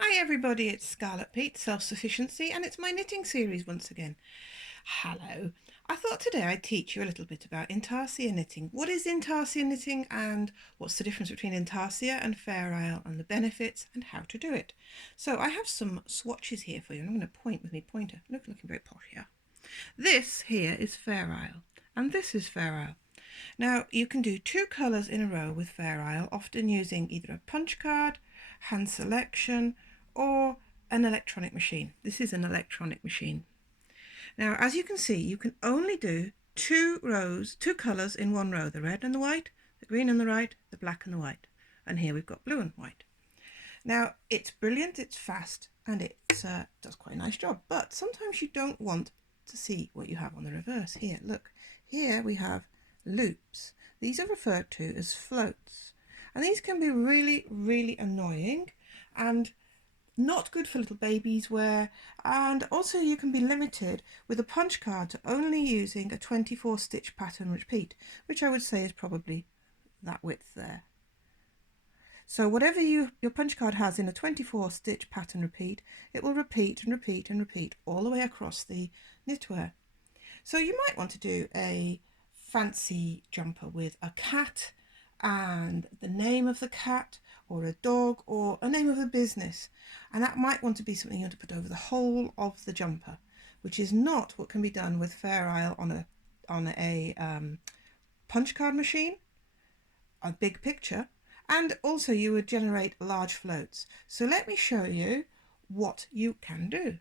Hi everybody, it's Scarlet Peate, Self-Sufficiency, and it's my knitting series once again. Hello. I thought today I'd teach you a little bit about Intarsia knitting. What is Intarsia knitting and what's the difference between Intarsia and Fair Isle and the benefits and how to do it. So I have some swatches here for you and I'm going to point with my pointer. Looking very posh here. This here is Fair Isle and this is Fair Isle. Now you can do two colours in a row with Fair Isle, often using either a punch card, hand selection, or an electronic machine. This is an electronic machine. Now, as you can see, you can only do two colours in one row, the red and the white, the green and the white, the black and the white. And here we've got blue and white. Now, it's brilliant, it's fast, and it does quite a nice job. But sometimes you don't want to see what you have on the reverse. Here, look, here we have loops. These are referred to as floats. And these can be really, really annoying and not good for little babies wear, and also you can be limited with a punch card to only using a 24 stitch pattern repeat, which I would say is probably that width there. So whatever your punch card has in a 24 stitch pattern repeat, it will repeat and repeat and repeat all the way across the knitwear. So you might want to do a fancy jumper with a cat and the name of the cat, or a dog, or a name of a business, and that might want to be something you want to put over the whole of the jumper, which is not what can be done with Fair Isle on a punch card machine, a big picture, and also you would generate large floats. So let me show you what you can do.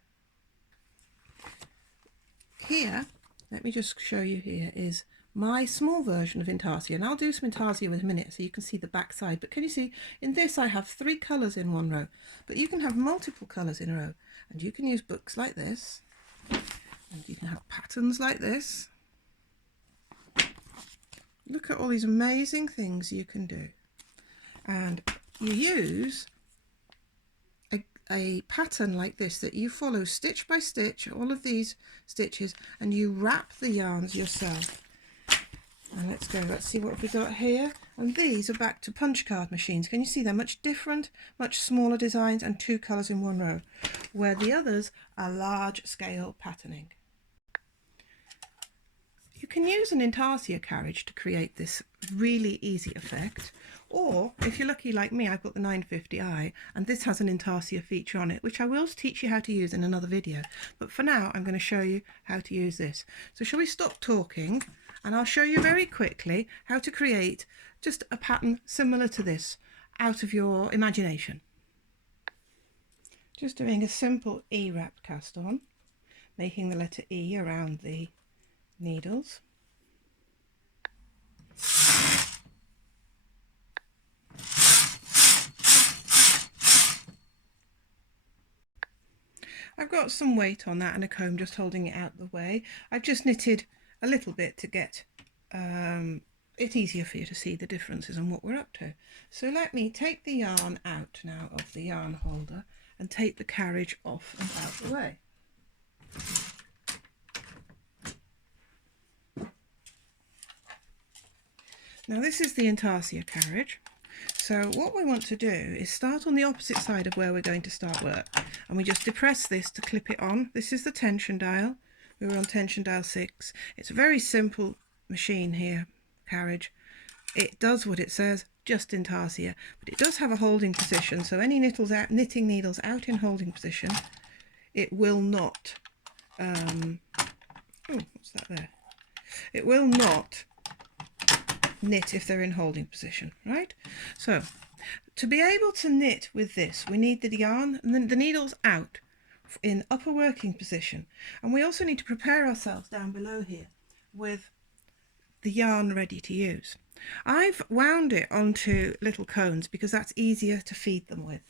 Here, let me just show you, here is my small version of Intarsia, and I'll do some Intarsia in a minute so you can see the back side. But can you see, in this I have 3 colours in one row, but you can have multiple colours in a row, and you can use books like this, and you can have patterns like this. Look at all these amazing things you can do, and you use a pattern like this that you follow stitch by stitch, all of these stitches, and you wrap the yarns yourself. And let's see what we got here. And these are back to punch card machines. Can you see they're much different, much smaller designs and 2 colours in one row, where the others are large scale patterning. You can use an Intarsia carriage to create this really easy effect, or if you're lucky like me, I've got the 950i and this has an Intarsia feature on it, which I will teach you how to use in another video, but for now I'm going to show you how to use this. So shall we stop talking and I'll show you very quickly how to create just a pattern similar to this out of your imagination. Just doing a simple E-wrap cast on, making the letter E around the needles. I've got some weight on that and a comb just holding it out the way. I've just knitted a little bit to get it easier for you to see the differences and what we're up to. So let me take the yarn out now of the yarn holder and take the carriage off and out the way. Now this is the Intarsia carriage. So what we want to do is start on the opposite side of where we're going to start work, and we just depress this to clip it on. This is the tension dial. We were on tension dial 6. It's a very simple machine here, carriage. It does what it says, just Intarsia, but it does have a holding position, so any knitting needles out in holding position, it will not what's that there? It will not knit if they're in holding position, right? So to be able to knit with this, we need the yarn and then the needles out in upper working position, and we also need to prepare ourselves down below here with the yarn ready to use. I've wound it onto little cones because that's easier to feed them with,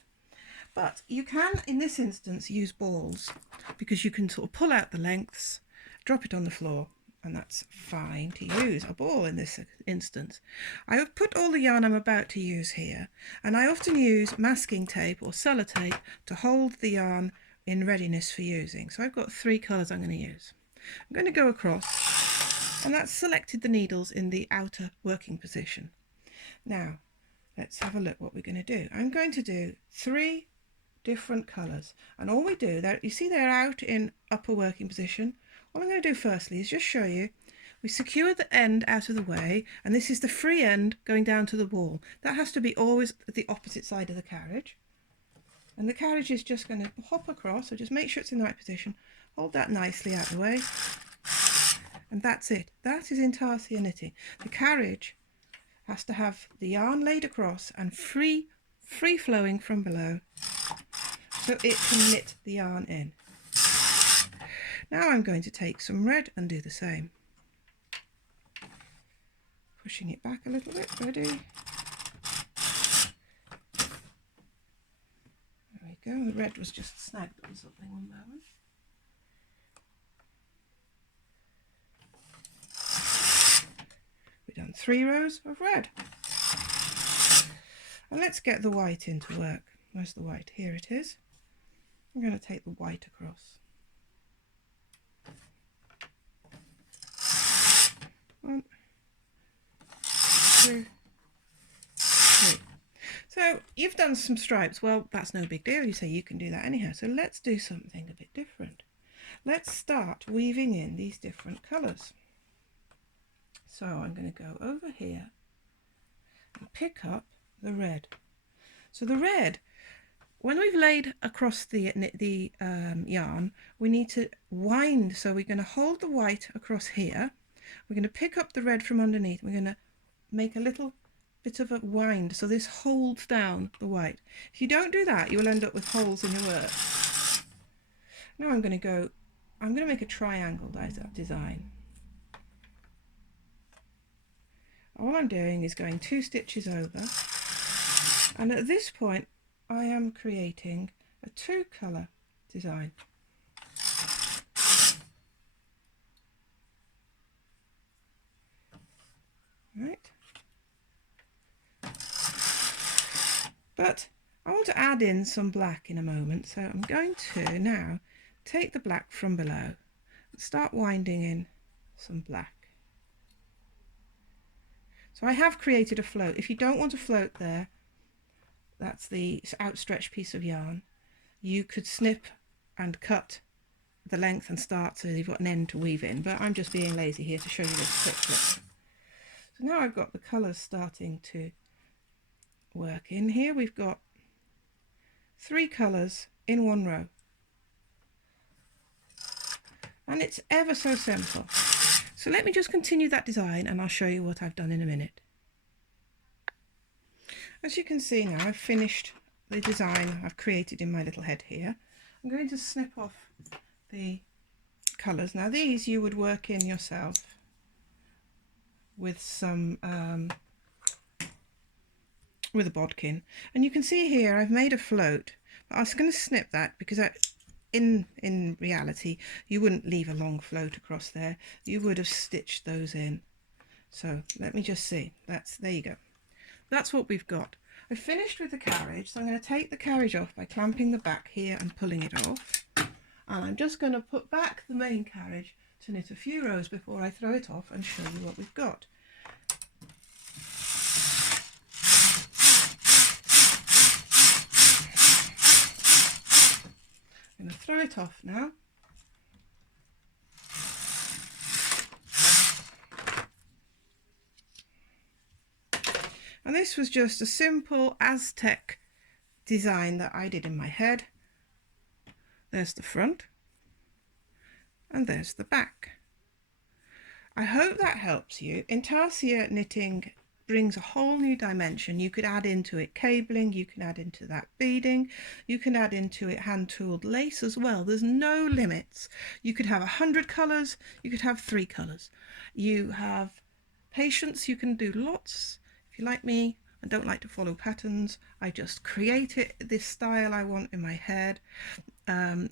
but you can in this instance use balls because you can sort of pull out the lengths, drop it on the floor, and that's fine to use a ball in this instance. I have put all the yarn I'm about to use here, and I often use masking tape or sellotape to hold the yarn in readiness for using. So I've got 3 colours I'm going to use. I'm going to go across, and that's selected the needles in the outer working position. Now let's have a look what we're going to do. I'm going to do 3 different colours. And all we do, there, you see they're out in upper working position. What I'm going to do firstly is just show you, we secure the end out of the way, and this is the free end going down to the wall. That has to be always at the opposite side of the carriage. And the carriage is just going to hop across, so just make sure it's in the right position. Hold that nicely out of the way. And that's it. That is Intarsia knitting. The carriage has to have the yarn laid across and free flowing from below, so it can knit the yarn in. Now I'm going to take some red and do the same. Pushing it back a little bit, ready. There we go, the red was just snagged on something one moment. We've done 3 rows of red. And let's get the white into work. Where's the white? Here it is. I'm going to take the white across. 1, 2, 3. So you've done some stripes. Well, that's no big deal. You say you can do that anyhow. So let's do something a bit different. Let's start weaving in these different colours. So I'm going to go over here and pick up the red. So the red, when we've laid across the yarn, we need to wind. So we're going to hold the white across here. We're going to pick up the red from underneath. We're going to make a little bit of a wind so this holds down the white. If you don't do that, you will end up with holes in your work. Now I'm going to make a triangle design. All I'm doing is going 2 stitches over, and at this point I am creating a 2-colour design. Right. But I want to add in some black in a moment, so I'm going to now take the black from below and start winding in some black. So I have created a float. If you don't want a float there, that's the outstretched piece of yarn, you could snip and cut the length and start so you've got an end to weave in, but I'm just being lazy here to show you this quickly. So now I've got the colours starting to work in here. We've got 3 colours in 1 row, and it's ever so simple. So let me just continue that design and I'll show you what I've done in a minute. As you can see now, I've finished the design I've created in my little head here. I'm going to snip off the colours. Now these you would work in yourself with some with a bodkin, and you can see here I've made a float, but I was going to snip that because in reality you wouldn't leave a long float across there, you would have stitched those in. So let me just see, there you go, that's what we've got. I finished with the carriage, so I'm going to take the carriage off by clamping the back here and pulling it off, and I'm just going to put back the main carriage to knit a few rows before I throw it off and show you what we've got. I'm going to throw it off now. And this was just a simple Aztec design that I did in my head. There's the front and there's the back. I hope that helps you. Intarsia knitting brings a whole new dimension. You could add into it cabling, you can add into that beading, you can add into it hand-tooled lace as well. There's no limits. You could have 100 colours, you could have 3 colours. You have patience, you can do lots. If you like me and don't like to follow patterns, I just create it this style I want in my head, and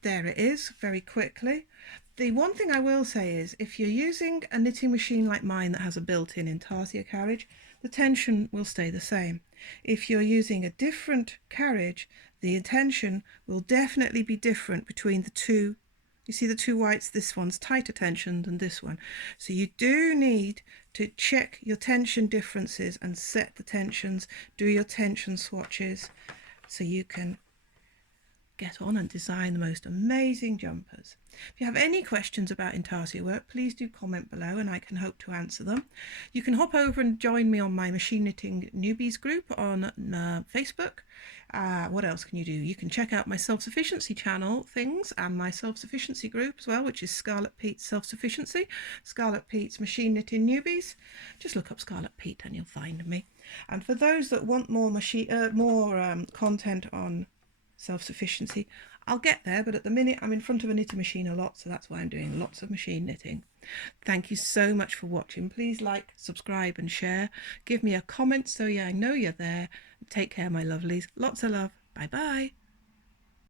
there it is very quickly. The one thing I will say is, if you're using a knitting machine like mine that has a built-in Intarsia carriage, the tension will stay the same. If you're using a different carriage, the tension will definitely be different between the two. You see the 2 whites, this one's tighter tension than this one. So you do need to check your tension differences and set the tensions, do your tension swatches, so you can get on and design the most amazing jumpers. If you have any questions about Intarsia work, please do comment below and I can hope to answer them. You can hop over and join me on my Machine Knitting Newbies group on Facebook. What else can you do? You can check out my self-sufficiency channel things and my self-sufficiency group as well, which is Scarlet Peate Self-Sufficiency, Scarlet Peate's Machine Knitting Newbies. Just look up Scarlet Peate and you'll find me. And for those that want more content on self-sufficiency, I'll get there, but at the minute I'm in front of a knitting machine a lot, so that's why I'm doing lots of machine knitting. Thank you so much for watching. Please like, subscribe and share. Give me a comment so I know you're there. Take care, my lovelies. Lots of love. Bye bye.